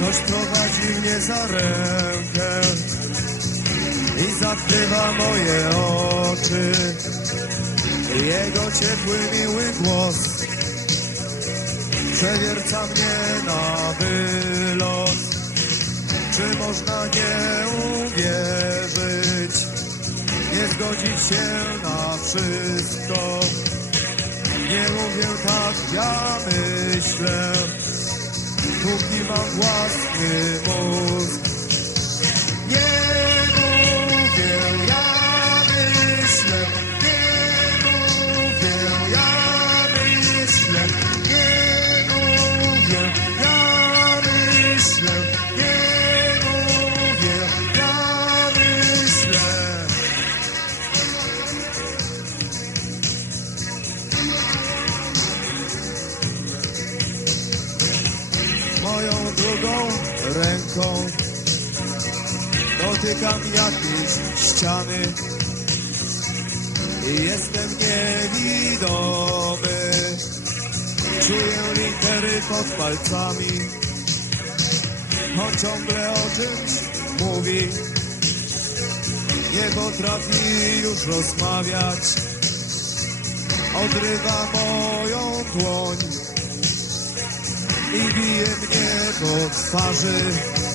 Ktoś prowadzi mnie za rękę i zakrywa moje oczy. Jego ciepły, miły głos przewierca mnie na wylot. Czy można nie uwierzyć, nie zgodzić się na wszystko? Nie mówię tak, ja myślę, póki mam własny mózg. Moją drugą ręką dotykam jakiejś ściany i jestem niewidomy. Czuję litery pod palcami, on ciągle o czymś mówi. Nie potrafi już rozmawiać, odrywa moją dłoń i bije mnie po twarzy.